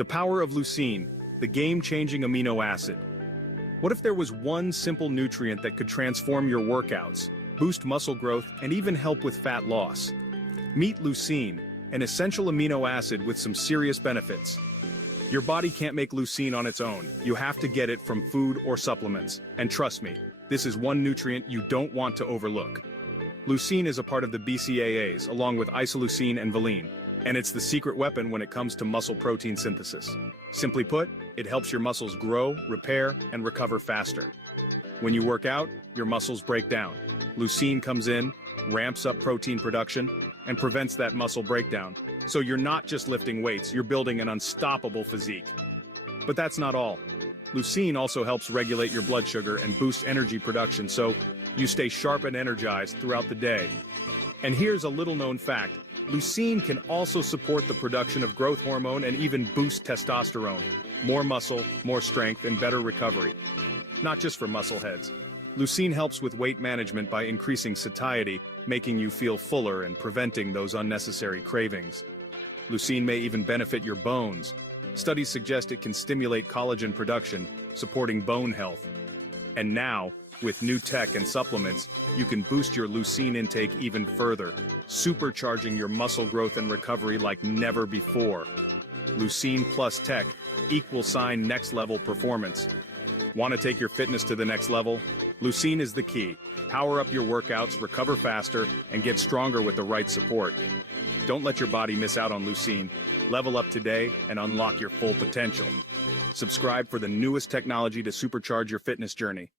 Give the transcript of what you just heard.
The power of leucine, the game-changing amino acid. What if there was one simple nutrient that could transform your workouts, boost muscle growth, and even help with fat loss? Meet leucine, an essential amino acid with some serious benefits. Your body can't make leucine on its own. You have to get it from food or supplements. And trust me, this is one nutrient you don't want to overlook. Leucine is a part of the BCAAs, along with isoleucine and valine, and it's the secret weapon when it comes to muscle protein synthesis. Simply put, it helps your muscles grow, repair, and recover faster. When you work out, your muscles break down. Leucine comes in, ramps up protein production, and prevents that muscle breakdown. So you're not just lifting weights, you're building an unstoppable physique. But that's not all. Leucine also helps regulate your blood sugar and boost energy production so you stay sharp and energized throughout the day. And here's a little-known fact. Leucine can also support the production of growth hormone and even boost testosterone. More muscle, more strength, and better recovery. Not just for muscle heads. Leucine helps with weight management by increasing satiety, making you feel fuller and preventing those unnecessary cravings. Leucine may even benefit your bones. Studies suggest it can stimulate collagen production, supporting bone health. And now, with new tech and supplements, you can boost your leucine intake even further, supercharging your muscle growth and recovery like never before. Leucine plus tech equals next level performance. Want to take your fitness to the next level? Leucine is the key. Power up your workouts, recover faster, and get stronger with the right support. Don't let your body miss out on leucine. Level up today and unlock your full potential. Subscribe for the newest technology to supercharge your fitness journey.